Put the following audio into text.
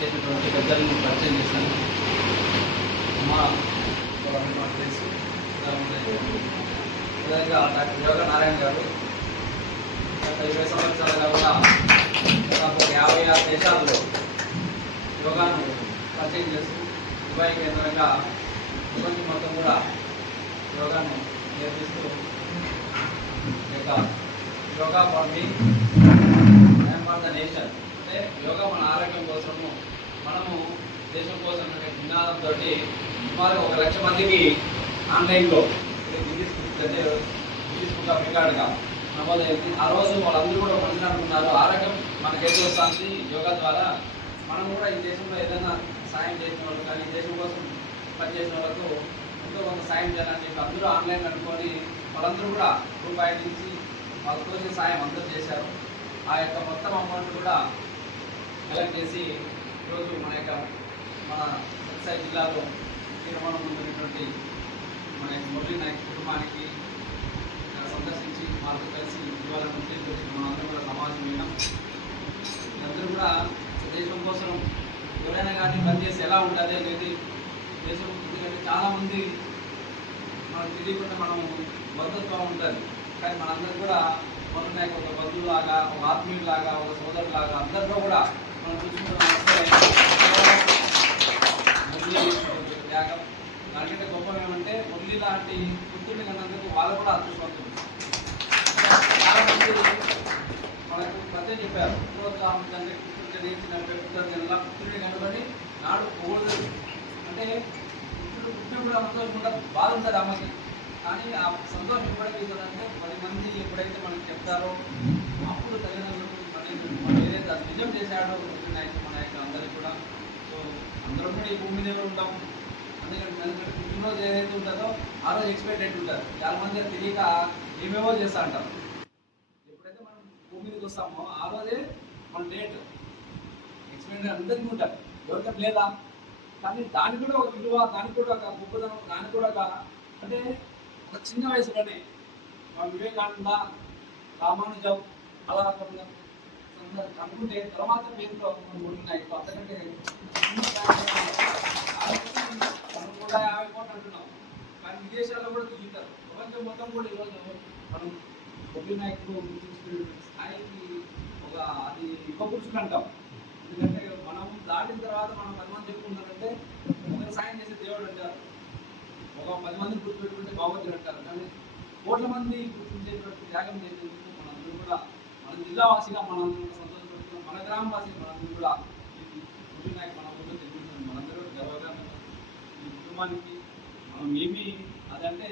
చేసినటువంటి పెద్దలను పరిచయం చేశాను. మా నాకు విధంగా డాక్టర్ యోగ నారాయణ గారు గత ఇరవై సంవత్సరాల కాకుండా దాదాపు యాభై ఆరు దేశాల్లో యోగాను పరిచయం చేస్తూ దుబాయ్ కేంద్రంగా ప్రపంచం మొత్తం కూడా యోగాను నేర్పిస్తూ యొక్క yoga for me for the nation. అంటే యోగా మన ఆరోగ్యం కోసము దేశం కోసం నినాదంతో సుమారు ఒక లక్ష మందికి ఆన్లైన్లో రికార్డ్గా నమోదైంది. ఆ రోజు వాళ్ళందరూ కూడా మంచిగా అనుకున్నారు ఆరోగ్యం మనకి వస్తుంది. యోగా ద్వారా మనం కూడా ఈ దేశంలో ఏదైనా సాయం చేసిన వాళ్ళు కానీ ఈ దేశం కోసం పనిచేసిన వాళ్ళకు ఎంతో కొంత సాయం చేయాలని చెప్పి అందరూ ఆన్లైన్ అనుకొని వాళ్ళందరూ కూడా రూపాయి నుంచి వాళ్ళకు తోచిన సాయం అందరూ చేశారు. ఆ యొక్క మొత్తం అమౌంట్ కూడా కలెక్ట్ చేసి ఈరోజు మన యొక్క మన సత్సాయి జిల్లాలో నిర్మాణం పొందినటువంటి మన యొక్క మురళీ నాయక్ కుటుంబానికి సందర్శించి వాళ్ళతో కలిసి ఇవ్వాలని ఉద్దేశంతో మనందరం కూడా సమాజం విన్నాం అందరూ కూడా దేశం కోసం ఎవరైనా కానీ పనిచేసి ఎలా ఉండాలి అనేది దేశం ఎందుకంటే చాలామంది మనకు తెలియకుండా మనం బంధుత్వం ఉంటుంది కానీ మనందరూ కూడా మొన్న ఒక బంధువులాగా ఒక ఆత్మీయులాగా ఒక సోదరులాగా అందరిలో కూడా మనం చూసుకుంటున్న మురళి వాళ్ళు కూడా అదృష్టవంతులు. చాలా మంది మనకు చెప్పారు. ప్రోత్సాహం తండ్రి పుత్రుడు జనించిన పుత్రుడిని నాడు పోదు అంటే పుత్రుడు పుట్టిన కూడా సంతోషం ఉంటుంది బాధ ఉంటుంది అమ్మకి కానీ ఆ సంతోషం ఎప్పుడైతే ఇస్తుందంటే పది మంది ఎప్పుడైతే మనకి చెప్తారో అప్పుడు తల్లిదండ్రులు మరి మనం ఏదైతే అది నిజం చేశాడో మన యొక్క అందరికీ కూడా. సో అందరం కూడా ఈ భూమి దగ్గర ఉంటాం. అందుకని ఎందుకంటే పుట్టినరోజు ఏదైతే ఉంటుందో ఆ రోజు ఎక్స్పెక్టెడ్ ఉంటారు చాలా మంది తెలియక ఏమేమో చేస్తా అంటారు ఎప్పుడైతే మనం భూమి మీదకి వస్తామో ఆ రోజే మన డేట్ ఎక్స్పెక్టెడ్ అందరికీ ఉంటారు ఎవరికైనా లేదా? కానీ దానికి కూడా ఒక విలువ దానికి కూడా ఒక గొప్పదనం దానికి కూడా ఒక అంటే ఒక చిన్న వయసులోనే మా వివేకానంద రామానుజం అలా కాకుండా అనుకుంటే తర్వాత పేరుతో ఉన్నాయి. అంతకంటే మనం కూడా యాభై కోట్లు అంటున్నాం కానీ విదేశాల్లో కూడా తిరుగుతారు ప్రపంచం మొత్తం కూడా ఈరోజు మనం ఒకే నాయకుడు గుర్తించిన స్థాయికి ఒక అది ఉపపురుషులు అంటాం. ఎందుకంటే మనం దాటిన తర్వాత మనం పది మంది చెప్పుకుంటారంటే ఒకరు సాయం చేసే దేవుడు అంటారు. ఒక పది మందిని గుర్తుపెట్టుకుంటే భగవంతుడు అంటారు. కానీ కోట్ల మంది గుర్తించేటువంటి త్యాగం చేసేందుకు మనందరూ కూడా మన జిల్లావాసిగా మనందరూ కూడా సంతోషపడుతున్నాం. మన గ్రామవాసి మనందరూ కూడా ఈ నాయకు మన ఊళ్ళో తెలియజేస్తున్నాం మనందరూ గర్వగా ఈ కుటుంబానికి మనం ఏమీ అదంటే